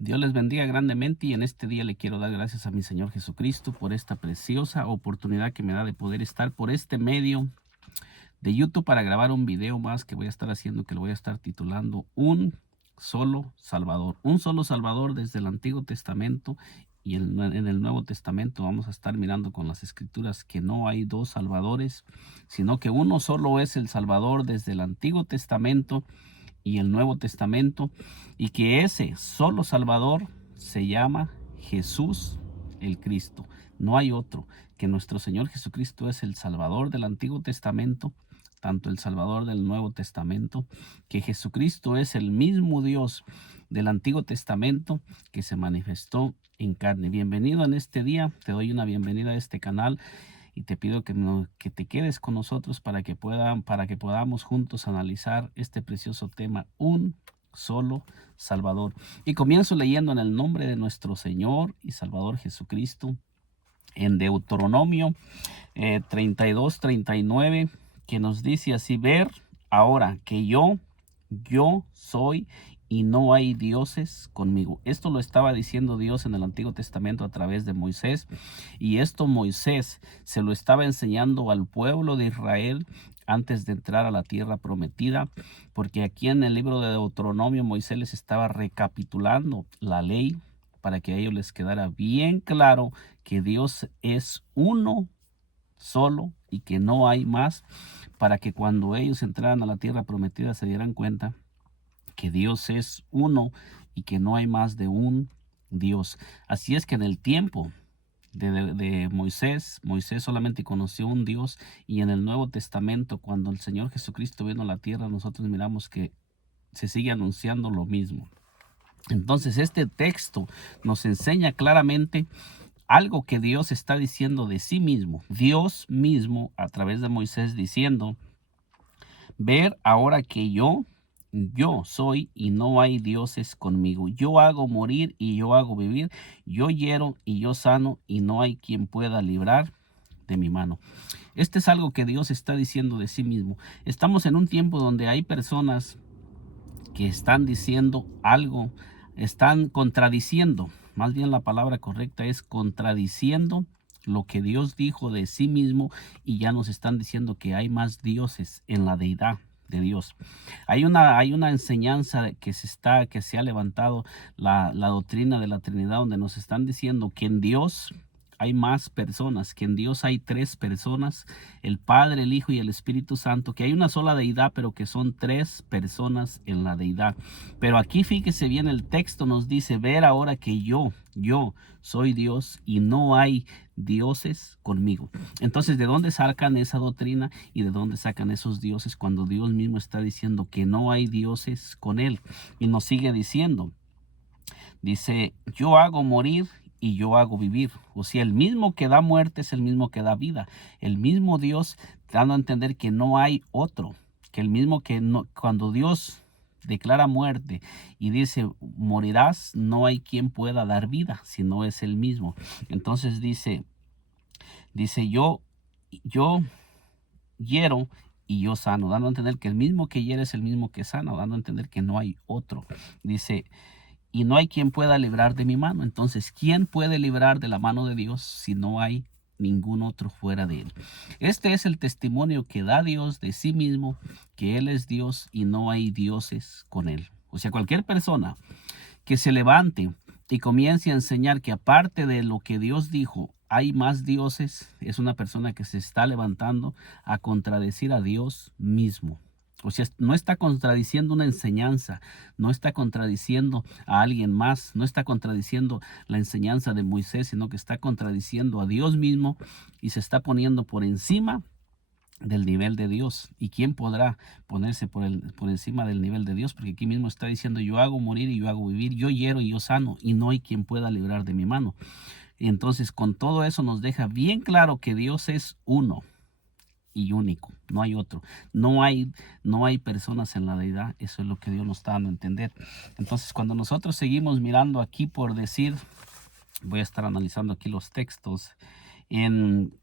Dios les bendiga grandemente y en este día le quiero dar gracias a mi Señor Jesucristo por esta preciosa oportunidad que me da de poder estar por este medio de YouTube para grabar un video más que voy a estar haciendo, que lo voy a estar titulando Un Solo Salvador. Un solo Salvador desde el Antiguo Testamento y en el Nuevo Testamento vamos a estar mirando con las Escrituras que no hay dos Salvadores, sino que uno solo es el Salvador desde el Antiguo Testamento y el Nuevo Testamento, y que ese solo Salvador se llama Jesús el Cristo. No hay otro, que nuestro Señor Jesucristo es el Salvador del Antiguo Testamento, tanto el Salvador del Nuevo Testamento, que Jesucristo es el mismo Dios del Antiguo Testamento que se manifestó en carne. Bienvenido en este día, te doy una bienvenida a este canal y te pido que te quedes con nosotros para que podamos juntos analizar este precioso tema, un solo Salvador. Y comienzo leyendo en el nombre de nuestro Señor y Salvador Jesucristo, en Deuteronomio 32:39, que nos dice así: ver ahora que yo soy y no hay dioses conmigo. Esto lo estaba diciendo Dios en el Antiguo Testamento a través de Moisés, y esto Moisés se lo estaba enseñando al pueblo de Israel antes de entrar a la tierra prometida, porque aquí en el libro de Deuteronomio Moisés les estaba recapitulando la ley para que a ellos les quedara bien claro que Dios es uno solo y que no hay más, para que cuando ellos entraran a la tierra prometida se dieran cuenta que Dios es uno y que no hay más de un Dios. Así es que en el tiempo de Moisés, Moisés solamente conoció un Dios, y en el Nuevo Testamento, cuando el Señor Jesucristo vino a la tierra, nosotros miramos que se sigue anunciando lo mismo. Entonces este texto nos enseña claramente algo que Dios está diciendo de sí mismo. Dios mismo a través de Moisés diciendo: ver ahora que yo soy y no hay dioses conmigo. Yo hago morir y yo hago vivir. Yo hiero y yo sano y no hay quien pueda librar de mi mano. Este es algo que Dios está diciendo de sí mismo. Estamos en un tiempo donde hay personas que están diciendo algo, están contradiciendo, más bien la palabra correcta es contradiciendo lo que Dios dijo de sí mismo, y ya nos están diciendo que hay más dioses en la deidad de Dios. Hay una enseñanza que se ha levantado, la doctrina de la Trinidad, donde nos están diciendo que en Dios hay más personas, que en Dios hay tres personas: el Padre, el Hijo y el Espíritu Santo, que hay una sola deidad, pero que son tres personas en la deidad. Pero aquí fíjese bien, el texto nos dice: ver ahora que yo soy Dios y no hay dioses conmigo. Entonces, ¿de dónde sacan esa doctrina y de dónde sacan esos dioses cuando Dios mismo está diciendo que no hay dioses con él? Y nos sigue diciendo, dice: yo hago morir y yo hago vivir. O sea, el mismo que da muerte es el mismo que da vida. El mismo Dios dando a entender que no hay otro, que el mismo que no, cuando Dios declara muerte y dice morirás, no hay quien pueda dar vida, sino es el mismo. Entonces dice yo hiero y yo sano, dando a entender que el mismo que hiere es el mismo que sana, dando a entender que no hay otro. Dice: y no hay quien pueda librar de mi mano. Entonces, ¿quién puede librar de la mano de Dios si no hay ningún otro fuera de él? Este es el testimonio que da Dios de sí mismo, que él es Dios y no hay dioses con él. O sea, cualquier persona que se levante y comience a enseñar que aparte de lo que Dios dijo hay más dioses, es una persona que se está levantando a contradecir a Dios mismo. O sea, no está contradiciendo una enseñanza, no está contradiciendo a alguien más, no está contradiciendo la enseñanza de Moisés, sino que está contradiciendo a Dios mismo y se está poniendo por encima del nivel de Dios. ¿Y quién podrá ponerse por encima del nivel de Dios? Porque aquí mismo está diciendo: yo hago morir y yo hago vivir, yo hiero y yo sano, y no hay quien pueda librar de mi mano. Entonces, con todo eso nos deja bien claro que Dios es uno y único, no hay otro. No hay personas en la deidad. Eso es lo que Dios nos está dando a entender. Entonces, cuando nosotros seguimos mirando aquí, por decir, voy a estar analizando aquí los textos en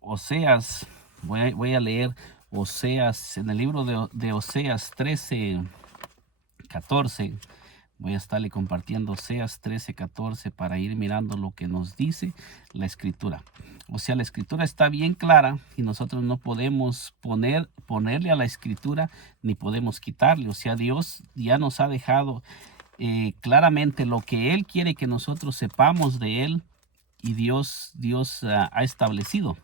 Oseas. Voy a leer Oseas, en el libro de Oseas 13:14. Voy a estarle compartiendo Oseas 13:14 para ir mirando lo que nos dice la escritura. O sea, la escritura está bien clara y nosotros no podemos ponerle a la escritura ni podemos quitarle. O sea, Dios ya nos ha dejado claramente lo que Él quiere que nosotros sepamos de Él, y Dios ha establecido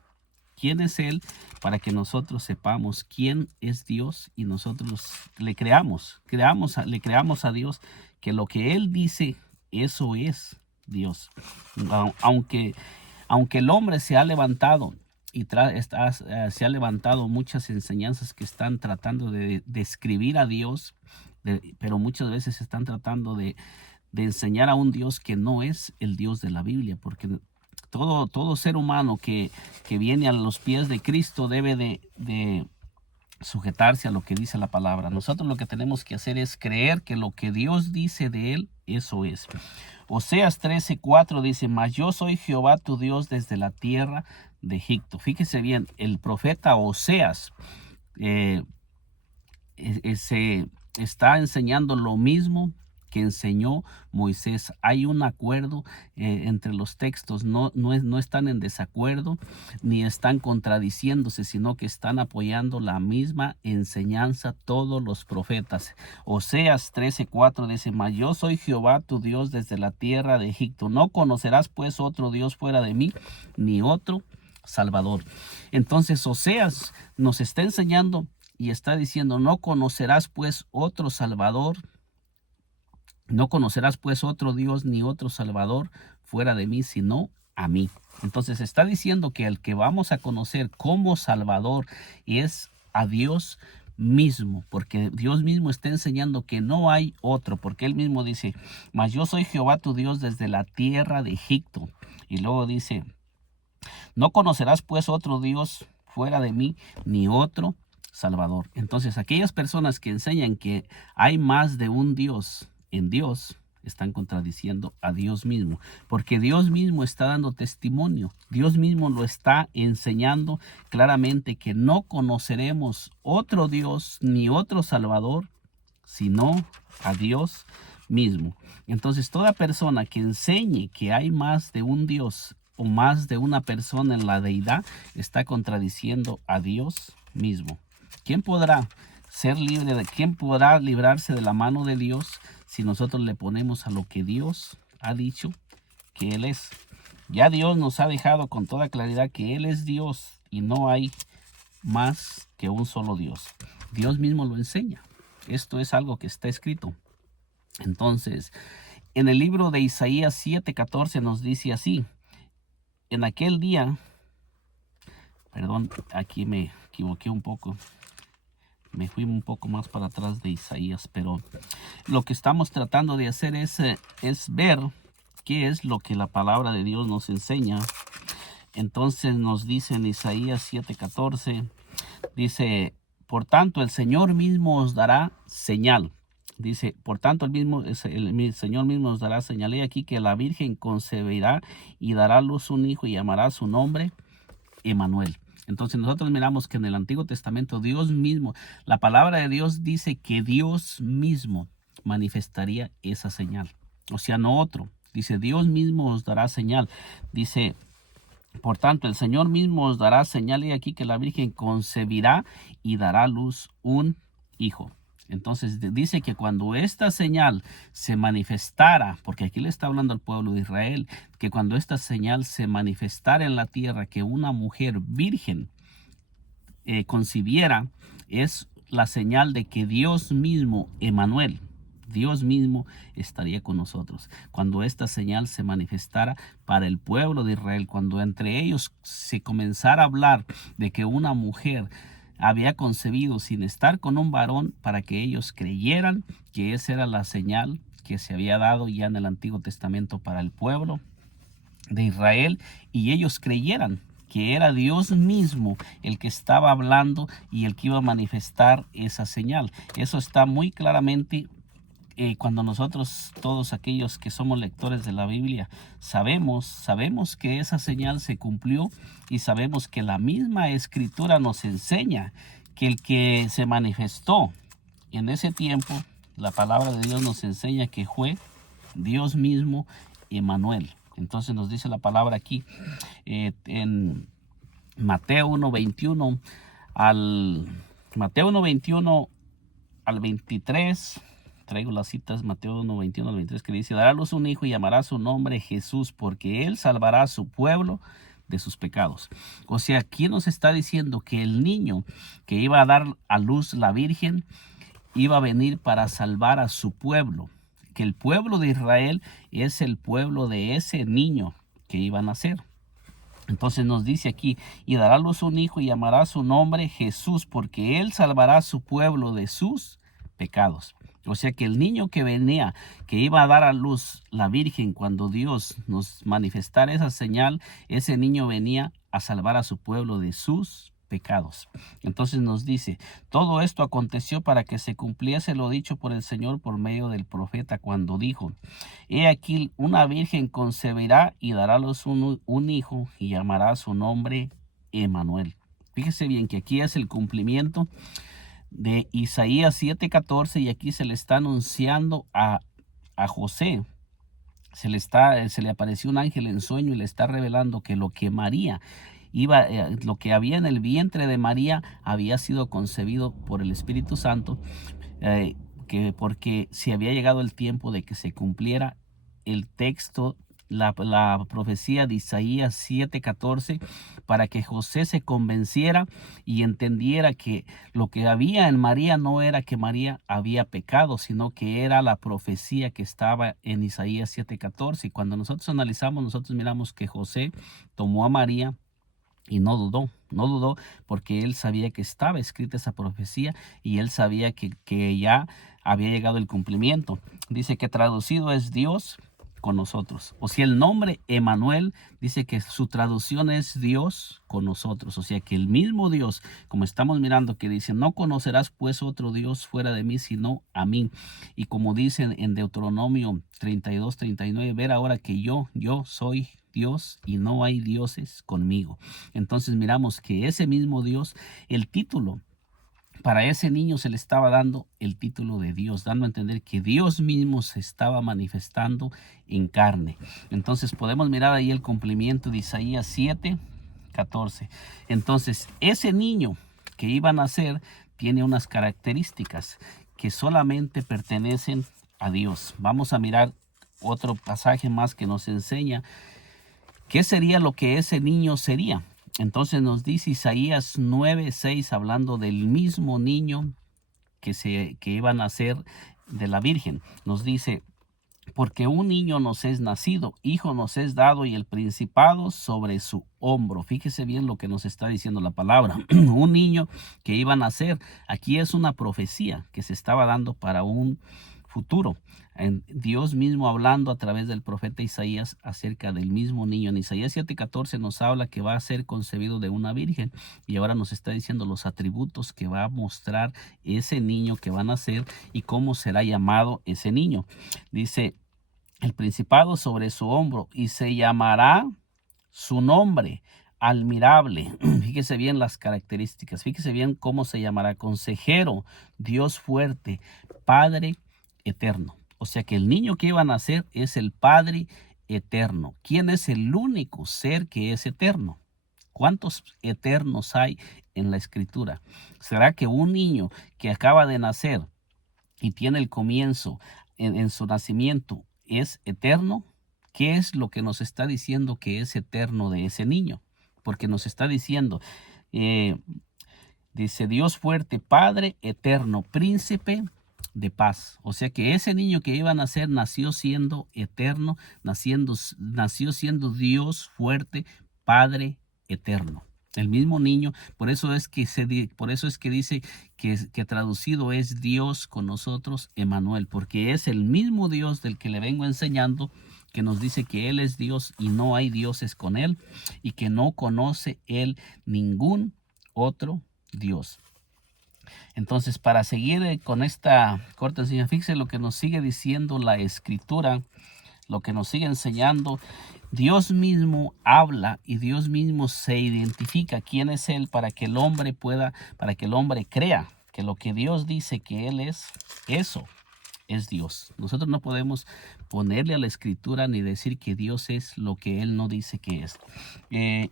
quién es Él para que nosotros sepamos quién es Dios y nosotros le le creamos a Dios que lo que Él dice, eso es Dios. Aunque, aunque el hombre se ha levantado y se ha levantado muchas enseñanzas que están tratando de describir a Dios, pero muchas veces están tratando de enseñar a un Dios que no es el Dios de la Biblia, porque todo ser humano que viene a los pies de Cristo debe de sujetarse a lo que dice la palabra. Nosotros lo que tenemos que hacer es creer que lo que Dios dice de Él, eso es. Oseas 13:4 dice: mas yo soy Jehová tu Dios desde la tierra de Egipto. Fíjese bien, el profeta Oseas se está enseñando lo mismo que enseñó Moisés. Hay un acuerdo entre los textos, no están en desacuerdo ni están contradiciéndose, sino que están apoyando la misma enseñanza todos los profetas. Oseas 13:4 dice: mas yo soy Jehová tu Dios desde la tierra de Egipto. No conocerás pues otro Dios fuera de mí, ni otro Salvador. Entonces Oseas nos está enseñando y está diciendo: no conocerás pues otro Salvador, no conocerás pues otro Dios ni otro Salvador fuera de mí, sino a mí. Entonces está diciendo que el que vamos a conocer como Salvador es a Dios mismo, porque Dios mismo está enseñando que no hay otro, porque Él mismo dice: mas yo soy Jehová tu Dios desde la tierra de Egipto. Y luego dice: no conocerás pues otro Dios fuera de mí, ni otro Salvador. Entonces, aquellas personas que enseñan que hay más de un Dios en Dios, están contradiciendo a Dios mismo, porque Dios mismo está dando testimonio. Dios mismo lo está enseñando claramente, que no conoceremos otro Dios ni otro Salvador, sino a Dios mismo. Entonces, toda persona que enseñe que hay más de un Dios o más de una persona en la deidad, está contradiciendo a Dios mismo. ¿Quién podrá quién podrá librarse de la mano de Dios si nosotros le ponemos a lo que Dios ha dicho que Él es? Ya Dios nos ha dejado con toda claridad que Él es Dios y no hay más que un solo Dios. Dios mismo lo enseña. Esto es algo que está escrito. Entonces, en el libro de Isaías 7:14 nos dice así: en aquel día, perdón, aquí me equivoqué un poco, me fui un poco más para atrás de Isaías, pero lo que estamos tratando de hacer es ver qué es lo que la palabra de Dios nos enseña. Entonces nos dice en Isaías 7:14, dice: por tanto el Señor mismo os dará señal. Dice: por tanto el Señor mismo os dará señal. Y aquí que la Virgen concebirá y dará a luz un hijo y llamará su nombre Emmanuel. Entonces nosotros miramos que en el Antiguo Testamento Dios mismo, la palabra de Dios dice que Dios mismo manifestaría esa señal. O sea, no otro. Dice: Dios mismo os dará señal. Dice: por tanto, el Señor mismo os dará señal, y aquí que la Virgen concebirá y dará a luz un hijo. Entonces dice que cuando esta señal se manifestara, porque aquí le está hablando al pueblo de Israel, que cuando esta señal se manifestara en la tierra, que una mujer virgen concibiera, es la señal de que Dios mismo, Emmanuel, Dios mismo estaría con nosotros. Cuando esta señal se manifestara para el pueblo de Israel, cuando entre ellos se comenzara a hablar de que una mujer había concebido sin estar con un varón, para que ellos creyeran que esa era la señal que se había dado ya en el Antiguo Testamento para el pueblo de Israel, y ellos creyeran que era Dios mismo el que estaba hablando y el que iba a manifestar esa señal. Eso está muy claramente cuando nosotros, todos aquellos que somos lectores de la Biblia, sabemos que esa señal se cumplió, y sabemos que la misma Escritura nos enseña que el que se manifestó en ese tiempo la palabra de Dios nos enseña que fue Dios mismo, Emmanuel. Entonces nos dice la palabra aquí en Mateo 1:21 Mateo 1:21 al 23. Traigo las citas, Mateo 1:21 al 23, que dice: dará a luz un hijo y llamará su nombre Jesús, porque él salvará a su pueblo de sus pecados. O sea, aquí nos está diciendo que el niño que iba a dar a luz la Virgen iba a venir para salvar a su pueblo, que el pueblo de Israel es el pueblo de ese niño que iba a nacer. Entonces nos dice aquí: y dará a luz un hijo y llamará su nombre Jesús, porque él salvará a su pueblo de sus pecados. O sea que el niño que venía, que iba a dar a luz la Virgen cuando Dios nos manifestara esa señal, ese niño venía a salvar a su pueblo de sus pecados. Entonces nos dice: todo esto aconteció para que se cumpliese lo dicho por el Señor por medio del profeta, cuando dijo: he aquí una virgen concebirá y dará a luz un hijo y llamará su nombre Emmanuel. Fíjese bien que aquí es el cumplimiento de Isaías 7:14, y aquí se le está anunciando a José. Se le apareció un ángel en sueño y le está revelando que lo que María lo que había en el vientre de María había sido concebido por el Espíritu Santo, porque si había llegado el tiempo de que se cumpliera el texto, la profecía de Isaías 7:14, para que José se convenciera y entendiera que lo que había en María no era que María había pecado, sino que era la profecía que estaba en Isaías 7:14. Y cuando nosotros analizamos, nosotros miramos que José tomó a María y no dudó, porque él sabía que estaba escrita esa profecía y él sabía que ya había llegado el cumplimiento. Dice que traducido es Dios con nosotros. O sea, el nombre Emmanuel dice que su traducción es Dios con nosotros. O sea, que el mismo Dios, como estamos mirando, que dice: no conocerás pues otro Dios fuera de mí, sino a mí. Y como dicen en Deuteronomio 32:39, ver ahora que yo soy Dios y no hay dioses conmigo. Entonces miramos que ese mismo Dios, el título para ese niño se le estaba dando el título de Dios, dando a entender que Dios mismo se estaba manifestando en carne. Entonces podemos mirar ahí el cumplimiento de Isaías 7:14. Entonces ese niño que iba a nacer tiene unas características que solamente pertenecen a Dios. Vamos a mirar otro pasaje más que nos enseña qué sería lo que ese niño sería. Entonces nos dice Isaías 9:6, hablando del mismo niño que iba a nacer de la Virgen. Nos dice: porque un niño nos es nacido, hijo nos es dado, y el principado sobre su hombro. Fíjese bien lo que nos está diciendo la palabra. Un niño que iba a nacer. Aquí es una profecía que se estaba dando para un futuro. Dios mismo hablando a través del profeta Isaías acerca del mismo niño. En Isaías 7:14 nos habla que va a ser concebido de una virgen, y ahora nos está diciendo los atributos que va a mostrar ese niño que va a nacer y cómo será llamado ese niño. Dice: el principado sobre su hombro, y se llamará su nombre admirable. Fíjese bien las características, fíjese bien cómo se llamará: consejero, Dios fuerte, Padre eterno. O sea que el niño que iba a nacer es el Padre eterno. ¿Quién es el único ser que es eterno? ¿Cuántos eternos hay en la escritura? ¿Será que un niño que acaba de nacer y tiene el comienzo en su nacimiento es eterno? ¿Qué es lo que nos está diciendo que es eterno de ese niño? Porque nos está diciendo, dice: Dios fuerte, Padre eterno, príncipe de paz. O sea que ese niño que iba a nacer nació siendo eterno, nació siendo Dios fuerte, Padre eterno. El mismo niño. Por eso es que dice que traducido es Dios con nosotros, Emmanuel, porque es el mismo Dios del que le vengo enseñando, que nos dice que Él es Dios y no hay dioses con Él, y que no conoce Él ningún otro Dios. Entonces, para seguir con esta corta enseñanza, fíjese lo que nos sigue diciendo la Escritura, lo que nos sigue enseñando. Dios mismo habla y Dios mismo se identifica quién es Él, para que el hombre crea que lo que Dios dice que Él es, eso es Dios. Nosotros no podemos ponerle a la escritura ni decir que Dios es lo que Él no dice que es.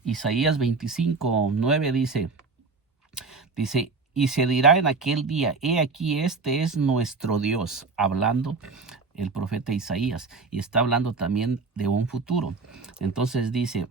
Isaías 25:9 dice, y se dirá en aquel día, he aquí, este es nuestro Dios, hablando el profeta Isaías, y está hablando también de un futuro. Entonces dice,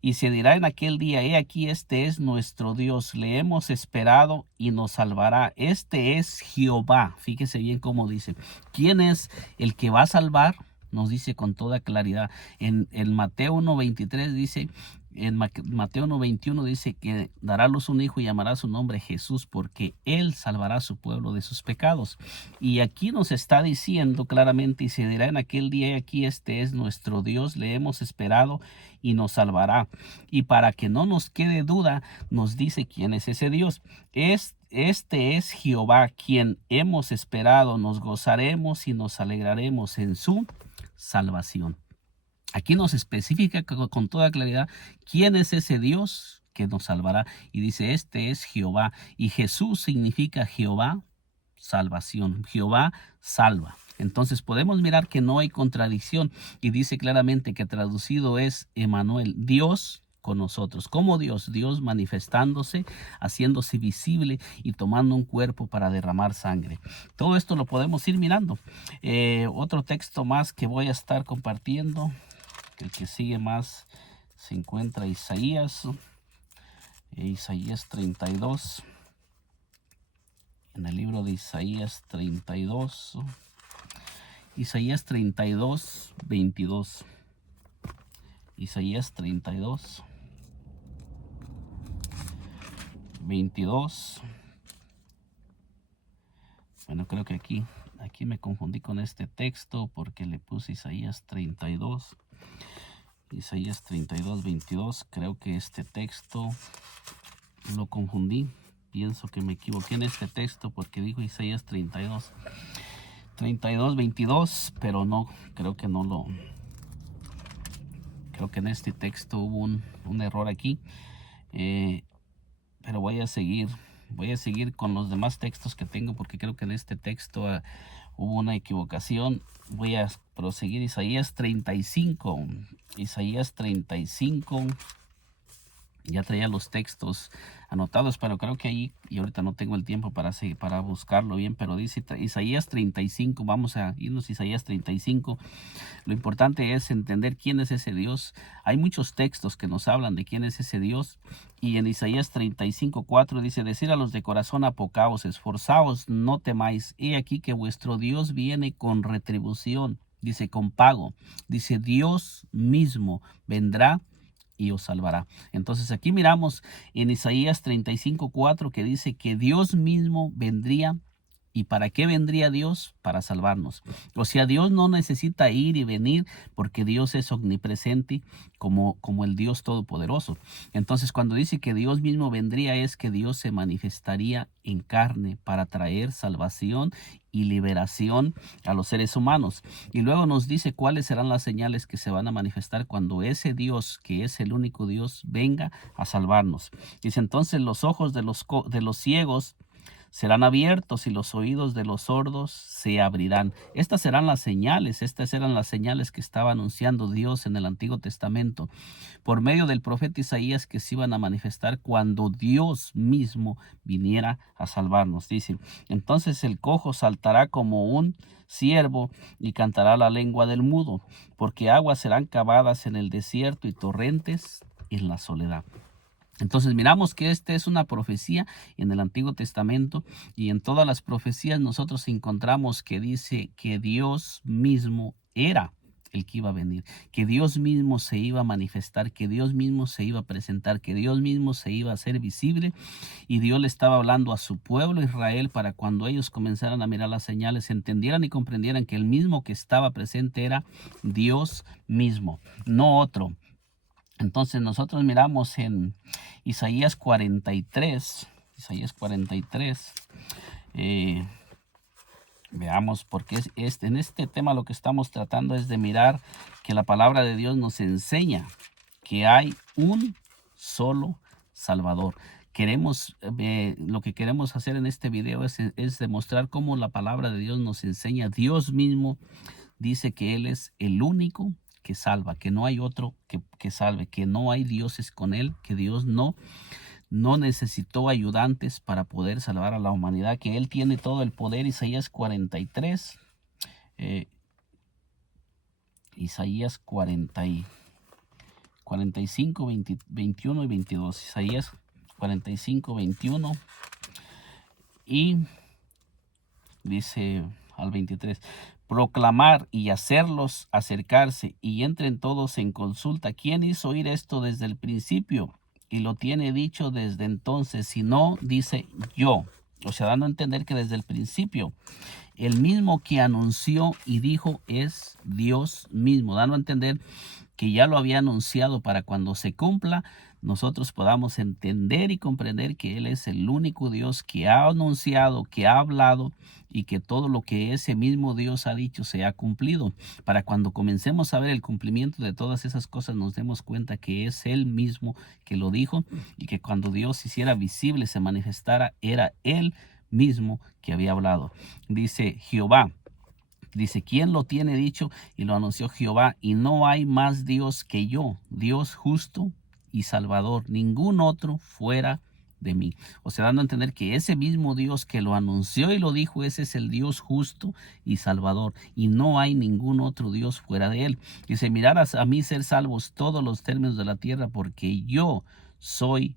y se dirá en aquel día, he aquí, este es nuestro Dios, le hemos esperado y nos salvará. Este es Jehová. Fíjese bien cómo dice. ¿Quién es el que va a salvar? Nos dice con toda claridad. En Mateo 1:23 dice, en Mateo 1:21 dice que dará a luz un hijo y llamará su nombre Jesús, porque él salvará a su pueblo de sus pecados. Y aquí nos está diciendo claramente, y se dirá en aquel día, aquí este es nuestro Dios, le hemos esperado y nos salvará. Y para que no nos quede duda, nos dice quién es ese Dios. Este es Jehová, quien hemos esperado, nos gozaremos y nos alegraremos en su salvación. Aquí nos especifica con toda claridad quién es ese Dios que nos salvará. Y dice, este es Jehová. Y Jesús significa Jehová, salvación. Jehová salva. Entonces podemos mirar que no hay contradicción. Y dice claramente que traducido es Emmanuel, Dios con nosotros. ¿Cómo Dios? Dios manifestándose, haciéndose visible y tomando un cuerpo para derramar sangre. Todo esto lo podemos ir mirando. Otro texto más que voy a estar compartiendo. El que sigue más se encuentra Isaías 32. En el libro de Isaías 32. Isaías 32:22. Isaías 32:22. Bueno, creo que aquí me confundí con este texto porque le puse Isaías 32. Isaías 32:22. Creo que este texto lo confundí. Pienso que me equivoqué en este texto porque dijo Isaías 32:22, pero no, creo que no lo... Creo que en este texto hubo un error aquí. Pero voy a seguir con los demás textos que tengo porque creo que en este texto hubo una equivocación. Voy a proseguir. Isaías 35. Ya traía los textos anotados, pero creo que ahí, y ahorita no tengo el tiempo para buscarlo bien, pero dice Isaías 35, vamos a irnos a Isaías 35. Lo importante es entender quién es ese Dios. Hay muchos textos que nos hablan de quién es ese Dios, y en Isaías 35:4 dice, decir a los de corazón apocaos, esforzaos, no temáis, he aquí que vuestro Dios viene con retribución, dice con pago, dice Dios mismo vendrá y os salvará. Entonces aquí miramos en Isaías 35:4 que dice que Dios mismo vendría. ¿Y para qué vendría Dios? Para salvarnos. O sea, Dios no necesita ir y venir porque Dios es omnipresente como el Dios todopoderoso. Entonces, cuando dice que Dios mismo vendría, es que Dios se manifestaría en carne para traer salvación y liberación a los seres humanos. Y luego nos dice cuáles serán las señales que se van a manifestar cuando ese Dios, que es el único Dios, venga a salvarnos. Dice, entonces los ojos de los ciegos serán abiertos y los oídos de los sordos se abrirán. Estas eran las señales que estaba anunciando Dios en el Antiguo Testamento por medio del profeta Isaías, que se iban a manifestar cuando Dios mismo viniera a salvarnos. Dice, entonces el cojo saltará como un ciervo y cantará la lengua del mudo, porque aguas serán cavadas en el desierto y torrentes en la soledad. Entonces miramos que esta es una profecía en el Antiguo Testamento, y en todas las profecías nosotros encontramos que dice que Dios mismo era el que iba a venir, que Dios mismo se iba a manifestar, que Dios mismo se iba a presentar, que Dios mismo se iba a hacer visible, y Dios le estaba hablando a su pueblo Israel para cuando ellos comenzaran a mirar las señales, entendieran y comprendieran que el mismo que estaba presente era Dios mismo, no otro. Entonces nosotros miramos en Isaías 43, veamos, porque en este tema lo que estamos tratando es de mirar que la palabra de Dios nos enseña que hay un solo Salvador, lo que queremos hacer en este video es demostrar cómo la palabra de Dios nos enseña. Dios mismo dice que Él es el único que salva, que no hay otro que salve, que no hay dioses con Él, que Dios no necesitó ayudantes para poder salvar a la humanidad, que Él tiene todo el poder. Isaías 43, Isaías 45, 21 y 22. Isaías 45, 21 y dice al 23. Proclamar y hacerlos acercarse y entren todos en consulta. ¿Quién hizo oír esto desde el principio? Y lo tiene dicho desde entonces. Si no, dice yo. O sea, dando a entender que desde el principio el mismo que anunció y dijo es Dios mismo, dando a entender que ya lo había anunciado para cuando se cumpla, nosotros podamos entender y comprender que Él es el único Dios que ha anunciado, que ha hablado y que todo lo que ese mismo Dios ha dicho se ha cumplido. Para cuando comencemos a ver el cumplimiento de todas esas cosas, nos demos cuenta que es Él mismo que lo dijo y que cuando Dios se hiciera visible, se manifestara, era Él mismo que había hablado. Dice Jehová. Dice, ¿quién lo tiene dicho? Y lo anunció Jehová, y no hay más Dios que yo, Dios justo y salvador, ningún otro fuera de mí. O sea, dando a entender que ese mismo Dios que lo anunció y lo dijo, ese es el Dios justo y salvador, y no hay ningún otro Dios fuera de él. Dice, mirad a mí ser salvos todos los términos de la tierra, porque yo soy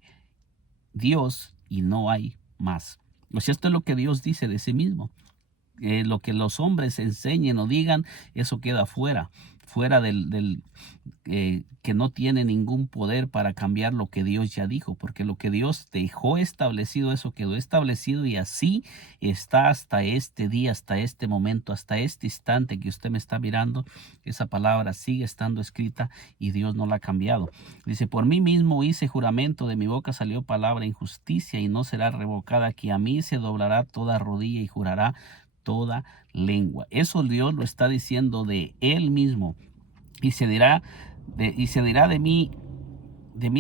Dios y no hay más. O sea, esto es lo que Dios dice de sí mismo. Lo que los hombres enseñen o digan, eso queda fuera del que no tiene ningún poder para cambiar lo que Dios ya dijo, porque lo que Dios dejó establecido, eso quedó establecido y así está hasta este día, hasta este momento, hasta este instante que usted me está mirando. Esa palabra sigue estando escrita y Dios no la ha cambiado. Dice, por mí mismo hice juramento, de mi boca salió palabra injusticia y no será revocada, que a mí se doblará toda rodilla y jurará toda lengua. Eso Dios lo está diciendo de Él mismo. Y se dirá de mí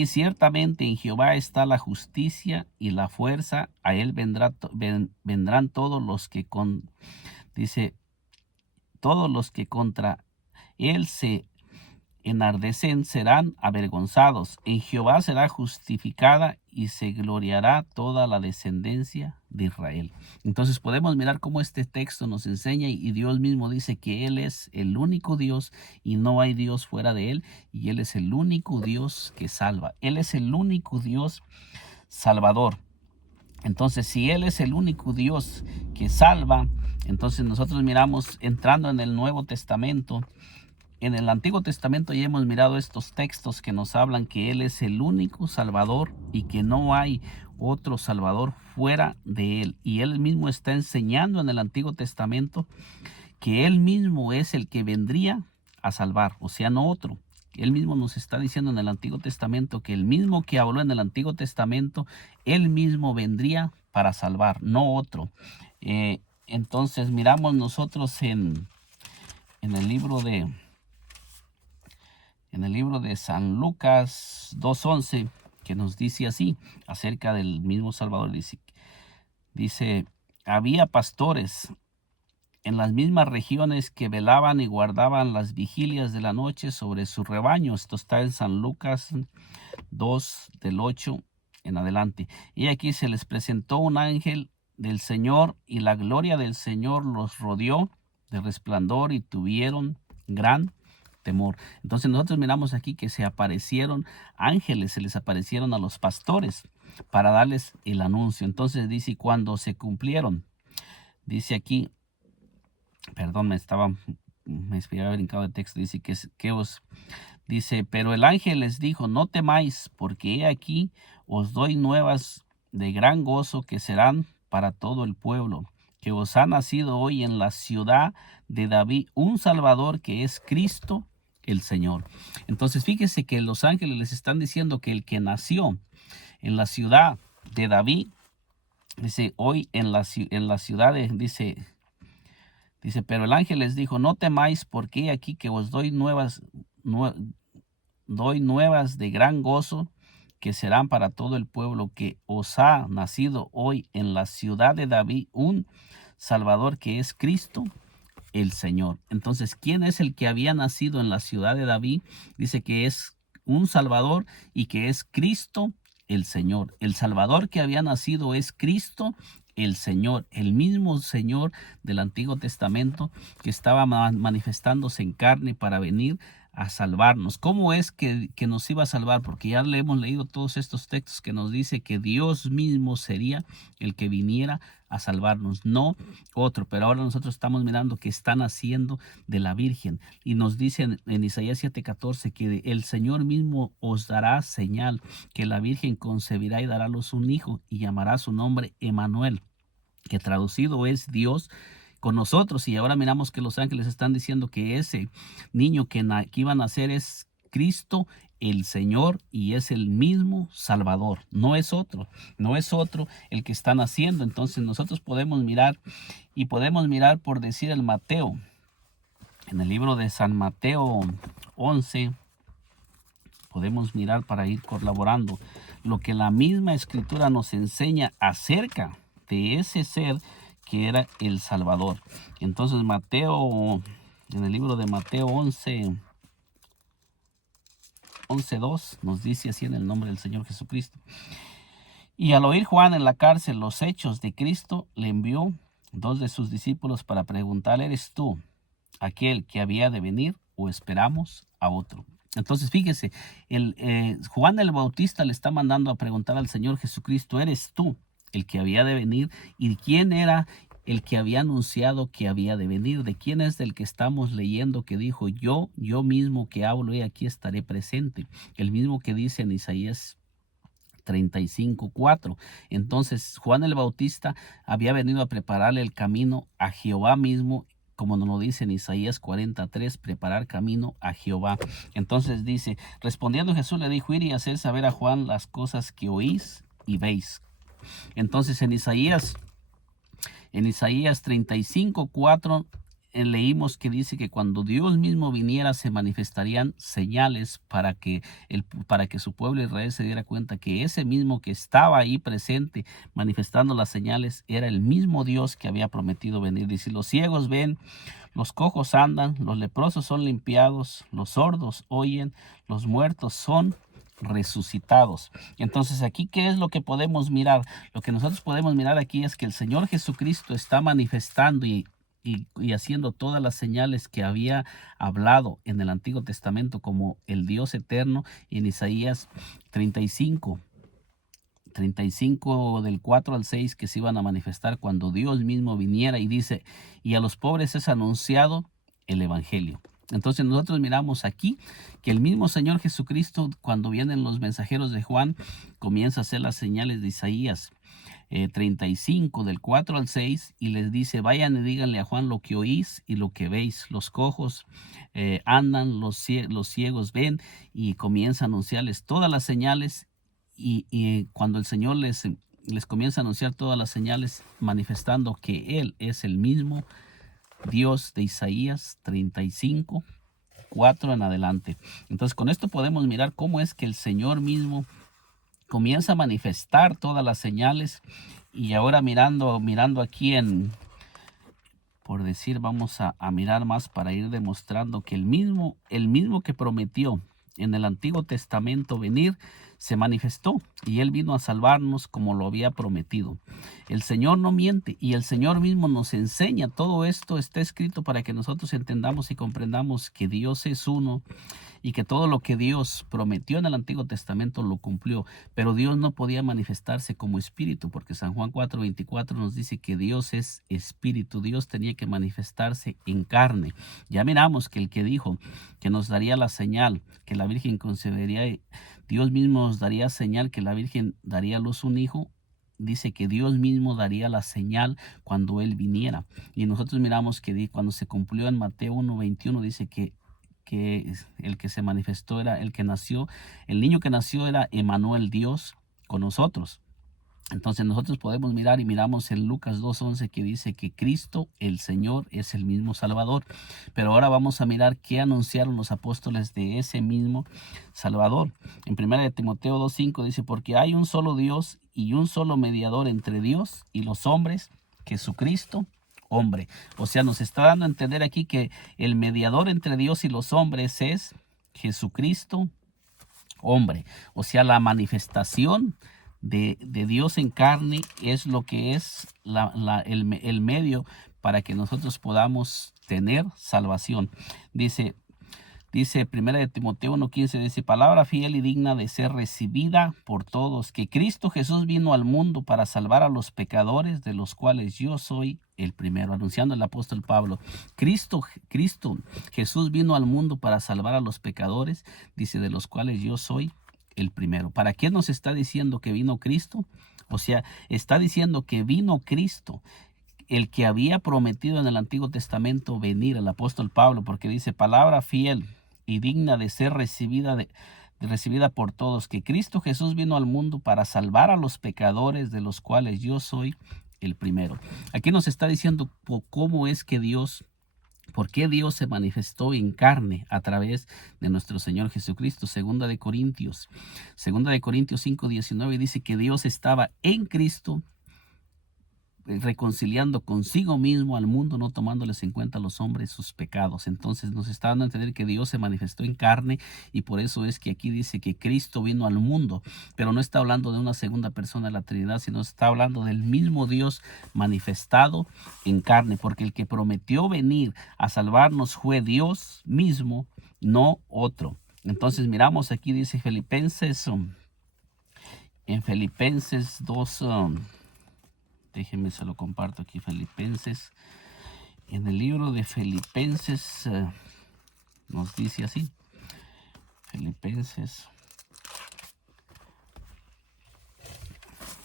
ciertamente en Jehová está la justicia y la fuerza. A Él vendrán todos los que todos los que contra Él se enardecen serán avergonzados. En Jehová será justificada y se gloriará toda la descendencia de Israel. Entonces podemos mirar cómo este texto nos enseña y Dios mismo dice que Él es el único Dios y no hay Dios fuera de Él, y Él es el único Dios que salva. Él es el único Dios salvador. Entonces, si Él es el único Dios que salva, entonces nosotros miramos entrando en el Nuevo Testamento. En el Antiguo Testamento ya hemos mirado estos textos que nos hablan que Él es el único Salvador y que no hay otro Salvador fuera de Él. Y Él mismo está enseñando en el Antiguo Testamento que Él mismo es el que vendría a salvar, o sea, no otro. Él mismo nos está diciendo en el Antiguo Testamento que el mismo que habló en el Antiguo Testamento, Él mismo vendría para salvar, no otro. Entonces miramos nosotros en el libro de San Lucas 2:11, que nos dice así, acerca del mismo Salvador. Dice, había pastores en las mismas regiones que velaban y guardaban las vigilias de la noche sobre su rebaño. Esto está en San Lucas 2, del 8 en adelante. Y aquí se les presentó un ángel del Señor, y la gloria del Señor los rodeó de resplandor, y tuvieron gran temor. Entonces nosotros miramos aquí que se aparecieron ángeles, se les aparecieron a los pastores para darles el anuncio. Entonces dice, cuando se cumplieron, dice aquí, perdón, me había brincado el texto, dice dice, pero el ángel les dijo, no temáis, porque he aquí os doy nuevas de gran gozo, que serán para todo el pueblo, que os ha nacido hoy en la ciudad de David un Salvador, que es Cristo el Señor. Entonces fíjese que los ángeles les están diciendo que el que nació en la ciudad de David, dice, hoy en la ciudad dice, pero el ángel les dijo, no temáis, porque he aquí que os doy nuevas de gran gozo, que serán para todo el pueblo, que os ha nacido hoy en la ciudad de David un Salvador, que es Cristo el Señor. Entonces, ¿quién es el que había nacido en la ciudad de David? Dice que es un Salvador y que es Cristo el Señor. El Salvador que había nacido es Cristo el Señor, el mismo Señor del Antiguo Testamento que estaba manifestándose en carne para venir a salvarnos. ¿Cómo es que nos iba a salvar? Porque ya le hemos leído todos estos textos que nos dice que Dios mismo sería el que viniera a salvarnos, no otro. Pero ahora nosotros estamos mirando que están haciendo de la Virgen, y nos dicen en Isaías 7:14 que el Señor mismo os dará señal, que la Virgen concebirá y dará a luz un hijo, y llamará su nombre Emmanuel, que traducido es Dios con nosotros. Y ahora miramos que los ángeles están diciendo que ese niño que iba a nacer es Cristo el Señor, y es el mismo Salvador, no es otro, no es otro el que está naciendo. Entonces nosotros podemos mirar, y podemos mirar por decir el Mateo, en el libro de San Mateo 11, podemos mirar para ir colaborando lo que la misma escritura nos enseña acerca de ese ser que era el Salvador. Entonces Mateo, en el libro de Mateo 11:2 nos dice así, en el nombre del Señor Jesucristo: y al oír Juan en la cárcel los hechos de Cristo, le envió 2 de sus discípulos para preguntarle: ¿eres tú aquel que había de venir, o esperamos a otro? Entonces fíjese, Juan el Bautista le está mandando a preguntar al Señor Jesucristo: ¿eres tú el que había de venir? ¿Y quién era el que había anunciado que había de venir? ¿De quién es del que estamos leyendo que dijo: yo mismo que hablo, y aquí estaré presente? El mismo que dice en Isaías 35:4. Entonces Juan el Bautista había venido a prepararle el camino a Jehová mismo, como nos lo dice en Isaías 40:3, preparar camino a Jehová. Entonces dice: respondiendo Jesús le dijo: ir y hacer saber a Juan las cosas que oís y veis. Entonces en Isaías 35:4 leímos que dice que cuando Dios mismo viniera se manifestarían señales para que su pueblo Israel se diera cuenta que ese mismo que estaba ahí presente manifestando las señales era el mismo Dios que había prometido venir. Dice: los ciegos ven, los cojos andan, los leprosos son limpiados, los sordos oyen, los muertos son resucitados. Entonces aquí, ¿qué es lo que podemos mirar? Lo que nosotros podemos mirar aquí es que el Señor Jesucristo está manifestando y haciendo todas las señales que había hablado en el Antiguo Testamento como el Dios eterno. En Isaías 35 del 4 al 6, que se iban a manifestar cuando Dios mismo viniera, y dice: y a los pobres es anunciado el Evangelio. Entonces nosotros miramos aquí que el mismo Señor Jesucristo, cuando vienen los mensajeros de Juan, comienza a hacer las señales de Isaías 35 del 4 al 6, y les dice: vayan y díganle a Juan lo que oís y lo que veis. Los cojos andan, los ciegos ven, y comienza a anunciarles todas las señales. Y cuando el Señor les comienza a anunciar todas las señales, manifestando que Él es el mismo Dios de Isaías 35:4 en adelante. Entonces con esto podemos mirar cómo es que el Señor mismo comienza a manifestar todas las señales. Y ahora mirando aquí por decir, vamos a mirar más para ir demostrando que el mismo que prometió en el Antiguo Testamento venir, se manifestó, y Él vino a salvarnos como lo había prometido. El Señor no miente, y el Señor mismo nos enseña. Todo esto está escrito para que nosotros entendamos y comprendamos que Dios es uno, y que todo lo que Dios prometió en el Antiguo Testamento lo cumplió. Pero Dios no podía manifestarse como espíritu, porque San Juan 4:24 nos dice que Dios es espíritu. Dios tenía que manifestarse en carne. Ya miramos que el que dijo que nos daría la señal, que la Virgen concebiría, Dios mismo nos daría señal que la Virgen daría a luz un hijo. Dice que Dios mismo daría la señal cuando Él viniera. Y nosotros miramos que cuando se cumplió en Mateo 1:21, dice que el que se manifestó era el que nació, el niño que nació era Emmanuel, Dios con nosotros. Entonces nosotros podemos mirar y miramos en Lucas 2:11 que dice que Cristo, el Señor, es el mismo Salvador. Pero ahora vamos a mirar qué anunciaron los apóstoles de ese mismo Salvador. En 1 Timoteo 2:5 dice, porque hay un solo Dios y un solo mediador entre Dios y los hombres, Jesucristo, hombre. O sea, nos está dando a entender aquí que el mediador entre Dios y los hombres es Jesucristo, hombre. O sea, la manifestación de Dios en carne es lo que es el medio para que nosotros podamos tener salvación. Dice 1 Timoteo 1:15, dice, palabra fiel y digna de ser recibida por todos, que Cristo Jesús vino al mundo para salvar a los pecadores, de los cuales yo soy el primero. Anunciando el apóstol Pablo, Cristo Jesús vino al mundo para salvar a los pecadores, dice, de los cuales yo soy el primero. ¿Para qué nos está diciendo que vino Cristo? O sea, está diciendo que vino Cristo, el que había prometido en el Antiguo Testamento venir, el apóstol Pablo, porque dice, palabra fiel y digna de ser recibida por todos, que Cristo Jesús vino al mundo para salvar a los pecadores, de los cuales yo soy el primero. Aquí nos está diciendo cómo es que ¿por qué Dios se manifestó en carne a través de nuestro Señor Jesucristo? Segunda de Corintios 5:19 dice que Dios estaba en Cristo reconciliando consigo mismo al mundo, no tomándoles en cuenta a los hombres sus pecados. Entonces nos está dando a entender que Dios se manifestó en carne, y por eso es que aquí dice que Cristo vino al mundo, pero no está hablando de una segunda persona de la Trinidad, sino está hablando del mismo Dios manifestado en carne, porque el que prometió venir a salvarnos fue Dios mismo, no otro. Entonces miramos aquí, dice Filipenses, en Filipenses 2, déjenme se lo comparto aquí, Filipenses. En el libro de Filipenses nos dice así. Filipenses.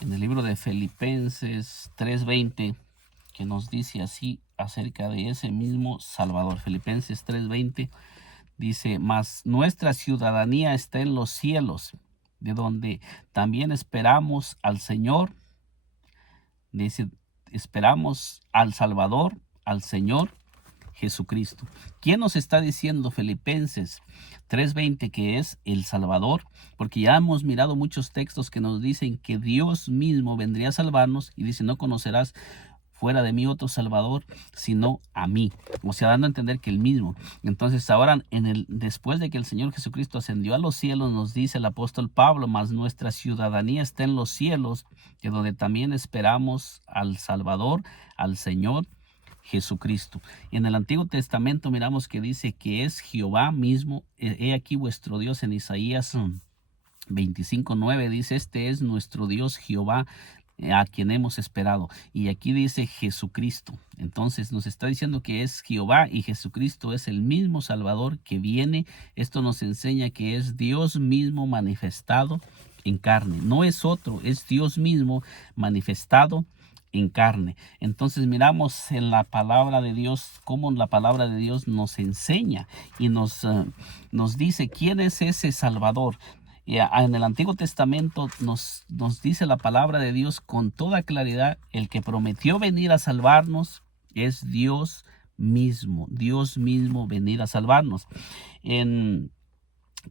En el libro de Filipenses 3:20, que nos dice así acerca de ese mismo Salvador. Filipenses 3:20 dice, mas nuestra ciudadanía está en los cielos, de donde también esperamos al Señor. Dice, esperamos al Salvador, al Señor Jesucristo. ¿Quién nos está diciendo Filipenses 3:20 que es el Salvador? Porque ya hemos mirado muchos textos que nos dicen que Dios mismo vendría a salvarnos, y dice, no conocerás fuera de mí otro Salvador, sino a mí. O sea, dando a entender que el mismo. Entonces ahora, después de que el Señor Jesucristo ascendió a los cielos, nos dice el apóstol Pablo, mas nuestra ciudadanía está en los cielos, de donde también esperamos al Salvador, al Señor Jesucristo. En el Antiguo Testamento miramos que dice que es Jehová mismo. He aquí vuestro Dios. En Isaías 25:9 dice, este es nuestro Dios Jehová, a quien hemos esperado. Y aquí dice Jesucristo. Entonces nos está diciendo que es Jehová, y Jesucristo es el mismo Salvador que viene. Esto nos enseña que es Dios mismo manifestado en carne. No es otro, es Dios mismo manifestado en carne. Entonces miramos en la palabra de Dios cómo la palabra de Dios nos enseña y nos dice quién es ese Salvador. En el Antiguo Testamento nos dice la palabra de Dios con toda claridad, el que prometió venir a salvarnos es Dios mismo venir a salvarnos. En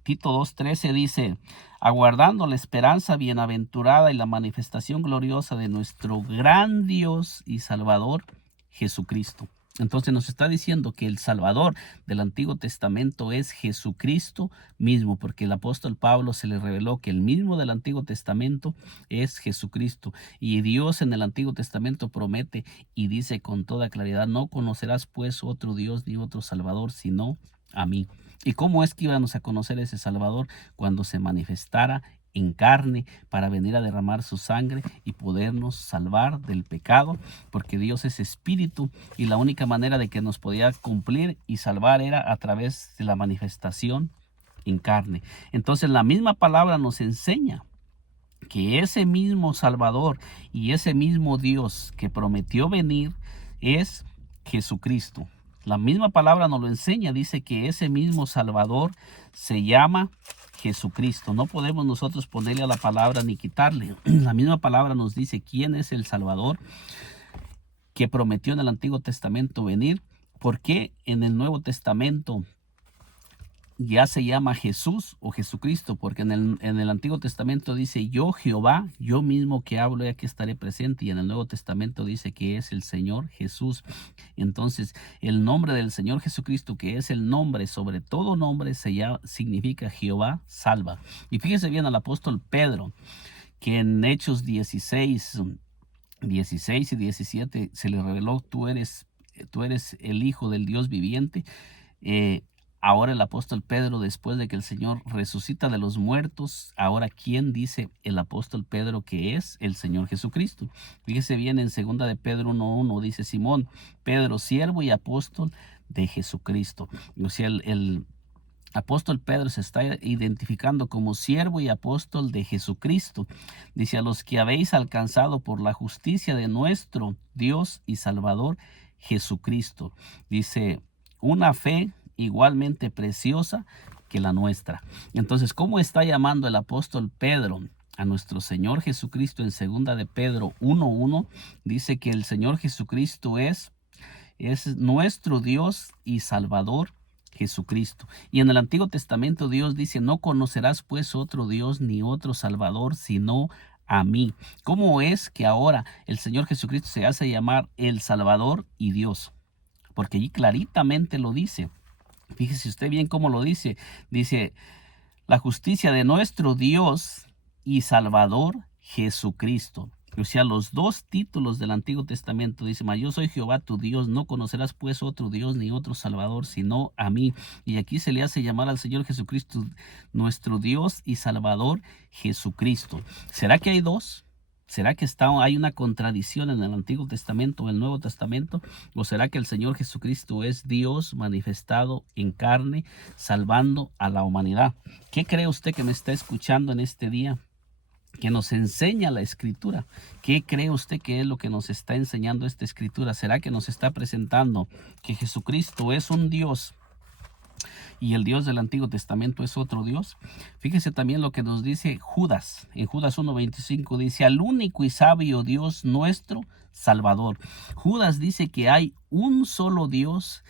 Tito 2:13 dice, aguardando la esperanza bienaventurada y la manifestación gloriosa de nuestro gran Dios y Salvador Jesucristo. Entonces nos está diciendo que el Salvador del Antiguo Testamento es Jesucristo mismo, porque el apóstol Pablo se le reveló que el mismo del Antiguo Testamento es Jesucristo. Y Dios en el Antiguo Testamento promete y dice con toda claridad, no conocerás pues otro Dios ni otro Salvador sino a mí. ¿Y cómo es que íbamos a conocer ese Salvador? Cuando se manifestara en carne para venir a derramar su sangre y podernos salvar del pecado, porque Dios es espíritu y la única manera de que nos podía cumplir y salvar era a través de la manifestación en carne. Entonces la misma palabra nos enseña que ese mismo Salvador y ese mismo Dios que prometió venir es Jesucristo. La misma palabra nos lo enseña, dice que ese mismo Salvador se llama Jesucristo. No podemos nosotros ponerle a la palabra ni quitarle. La misma palabra nos dice quién es el Salvador que prometió en el Antiguo Testamento venir. ¿Por qué en el Nuevo Testamento ya se llama Jesús o Jesucristo? Porque en el Antiguo Testamento dice yo Jehová, yo mismo que hablo y aquí estaré presente, y en el Nuevo Testamento dice que es el Señor Jesús. Entonces el nombre del Señor Jesucristo, que es el nombre sobre todo nombre, significa Jehová salva. Y fíjese bien al apóstol Pedro, que en Hechos 16 y 17 se le reveló, tú eres el Hijo del Dios viviente. Ahora el apóstol Pedro, después de que el Señor resucita de los muertos, ahora ¿quién dice el apóstol Pedro que es? El Señor Jesucristo. Fíjese bien, en 2 de Pedro 1:1 dice Simón, Pedro, siervo y apóstol de Jesucristo. O sea, el apóstol Pedro se está identificando como siervo y apóstol de Jesucristo. Dice, a los que habéis alcanzado por la justicia de nuestro Dios y Salvador Jesucristo. Dice, una fe igualmente preciosa que la nuestra. Entonces, ¿cómo está llamando el apóstol Pedro a nuestro Señor Jesucristo? En 2 de Pedro 1:1 dice que el Señor Jesucristo es nuestro Dios y Salvador Jesucristo. Y en el Antiguo Testamento Dios dice, no conocerás pues otro Dios ni otro Salvador sino a mí. ¿Cómo es que ahora el Señor Jesucristo se hace llamar el Salvador y Dios? Porque allí claritamente lo dice. Fíjese usted bien cómo lo dice. Dice, la justicia de nuestro Dios y Salvador Jesucristo. O sea, los dos títulos del Antiguo Testamento dice, mas yo soy Jehová tu Dios, no conocerás pues otro Dios ni otro Salvador sino a mí. Y aquí se le hace llamar al Señor Jesucristo nuestro Dios y Salvador Jesucristo. ¿Será que hay dos? ¿Será que hay una contradicción en el Antiguo Testamento o el Nuevo Testamento? ¿O será que el Señor Jesucristo es Dios manifestado en carne, salvando a la humanidad? ¿Qué cree usted que me está escuchando en este día, que nos enseña la Escritura? ¿Qué cree usted que es lo que nos está enseñando esta Escritura? ¿Será que nos está presentando que Jesucristo es un Dios y el Dios del Antiguo Testamento es otro Dios? Fíjese también lo que nos dice Judas. En Judas 1:25 dice, al único y sabio Dios nuestro Salvador. Judas dice que hay un solo Dios,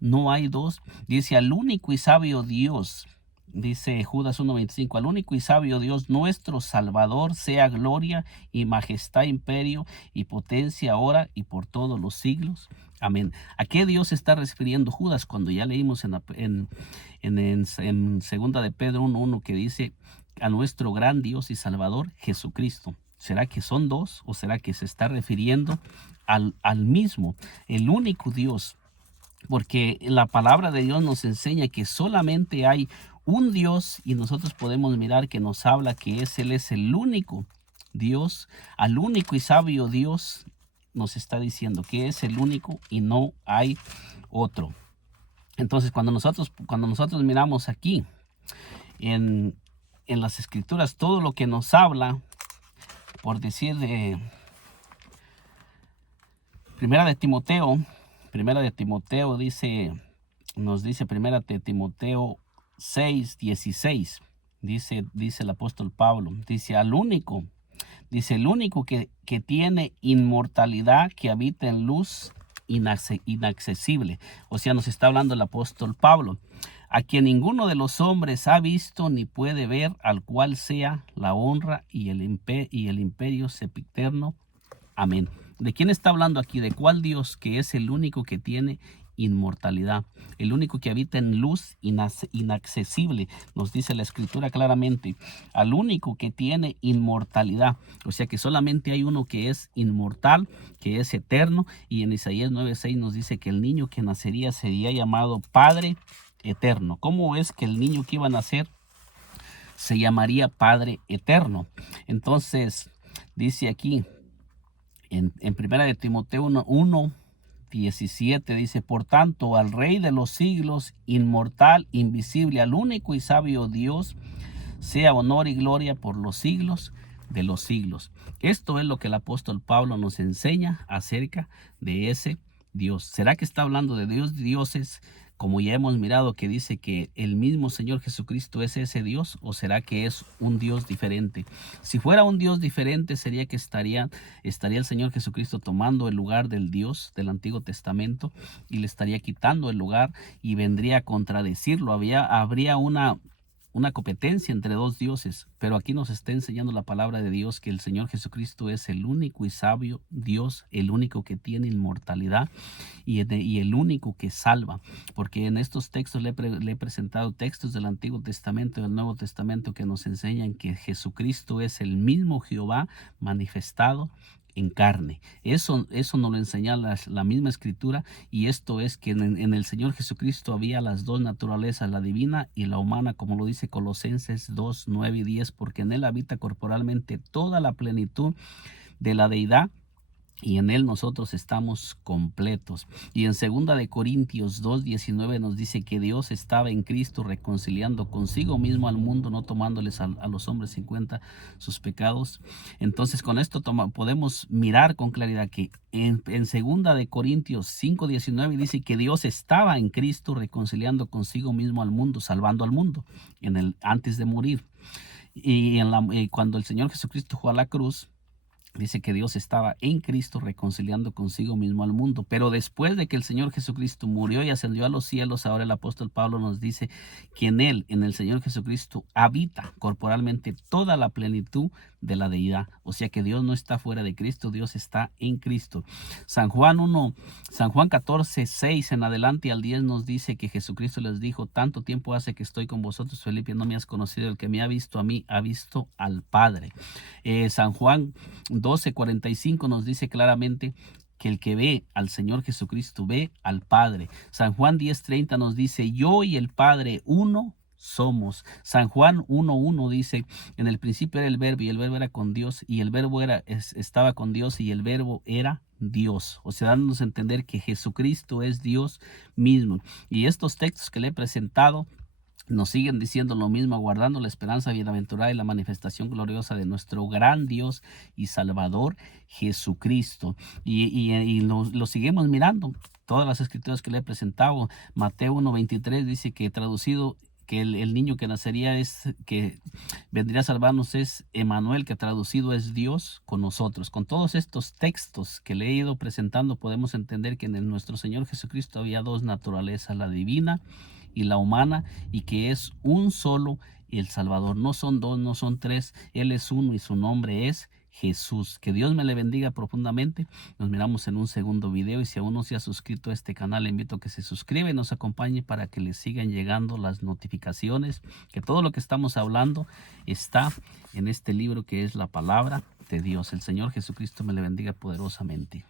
no hay dos. Dice, al único y sabio Dios. Dice Judas 1:25, al único y sabio Dios nuestro Salvador sea gloria y majestad, imperio y potencia ahora y por todos los siglos. Amén. ¿A qué Dios se está refiriendo Judas cuando ya leímos en 2 de Pedro 1:1 que dice a nuestro gran Dios y Salvador Jesucristo? ¿Será que son dos o será que se está refiriendo al mismo, el único Dios? Porque la palabra de Dios nos enseña que solamente hay un Dios y nosotros podemos mirar que nos habla que Él es el único Dios, al único y sabio Dios nos está diciendo que es el único y no hay otro. Entonces cuando nosotros miramos aquí en las Escrituras todo lo que nos habla, por decir de Primera de Timoteo nos dice Primera de Timoteo 6:16, dice el apóstol Pablo, dice el único que tiene inmortalidad, que habita en luz inaccesible. O sea, nos está hablando el apóstol Pablo, a quien ninguno de los hombres ha visto ni puede ver, al cual sea la honra y el imperio sempiterno. Amén. ¿De quién está hablando aquí? ¿De cuál Dios? Que es el único que tiene inmortalidad, el único que habita en luz inaccesible. Nos dice la Escritura claramente, al único que tiene inmortalidad. O sea que solamente hay uno que es inmortal, que es eterno. Y en Isaías 9:6 nos dice que el niño que nacería sería llamado Padre Eterno. ¿Cómo es que el niño que iba a nacer se llamaría Padre Eterno? Entonces dice aquí en 1 de Timoteo 1:17 dice, por tanto, al Rey de los siglos, inmortal, invisible, al único y sabio Dios, sea honor y gloria por los siglos de los siglos. Esto es lo que el apóstol Pablo nos enseña acerca de ese Dios. ¿Será que está hablando de Dios, dioses, como ya hemos mirado, que dice que el mismo Señor Jesucristo es ese Dios, o será que es un Dios diferente? Si fuera un Dios diferente, sería que estaría el Señor Jesucristo tomando el lugar del Dios del Antiguo Testamento y le estaría quitando el lugar y vendría a contradecirlo. Habría una competencia entre dos dioses, pero aquí nos está enseñando la palabra de Dios que el Señor Jesucristo es el único y sabio Dios, el único que tiene inmortalidad y el único que salva, porque en estos textos le he presentado textos del Antiguo Testamento y del Nuevo Testamento que nos enseñan que Jesucristo es el mismo Jehová manifestado en carne. Eso nos lo enseña la misma escritura, y esto es que en el Señor Jesucristo había las dos naturalezas, la divina y la humana, como lo dice Colosenses 2, 9 y 10, porque en él habita corporalmente toda la plenitud de la deidad, y en él nosotros estamos completos. Y en 2 Corintios 2:19 nos dice que Dios estaba en Cristo reconciliando consigo mismo al mundo, no tomándoles a los hombres en cuenta sus pecados. Entonces con esto podemos mirar con claridad que en 2 Corintios 5:19 dice que Dios estaba en Cristo reconciliando consigo mismo al mundo, salvando al mundo antes de morir. Y cuando el Señor Jesucristo fue a la cruz, dice que Dios estaba en Cristo reconciliando consigo mismo al mundo. Pero después de que el Señor Jesucristo murió y ascendió a los cielos, ahora el apóstol Pablo nos dice que en él, en el Señor Jesucristo, habita corporalmente toda la plenitud de la deidad. O sea que Dios no está fuera de Cristo, Dios está en Cristo. San Juan 14:6 en adelante al 10 nos dice que Jesucristo les dijo: tanto tiempo hace que estoy con vosotros, Felipe, no me has conocido. El que me ha visto a mí ha visto al Padre. San Juan 12:45 nos dice claramente que el que ve al Señor Jesucristo ve al Padre. San Juan 10:30 nos dice: yo y el Padre uno somos. San Juan 1:1 dice: en el principio era el verbo, y el verbo era con Dios, y el verbo estaba con Dios, y el verbo era Dios. O sea, dándonos a entender que Jesucristo es Dios mismo. Y estos textos que le he presentado nos siguen diciendo lo mismo: aguardando la esperanza bienaventurada y la manifestación gloriosa de nuestro gran Dios y Salvador Jesucristo. Y lo seguimos mirando. Todas las escrituras que le he presentado, Mateo 1:23 dice que traducido, que el niño que nacería que vendría a salvarnos es Emanuel, que traducido es Dios con nosotros. Con todos estos textos que le he ido presentando, podemos entender que en nuestro Señor Jesucristo había dos naturalezas, la divina y la humana, y que es un solo el Salvador. No son dos, no son tres, Él es uno y su nombre es Jesús. Que Dios me le bendiga profundamente. Nos miramos en un segundo video, y si aún no se ha suscrito a este canal, le invito a que se suscriba y nos acompañe para que le sigan llegando las notificaciones, que todo lo que estamos hablando está en este libro que es la palabra de Dios. El Señor Jesucristo me le bendiga poderosamente.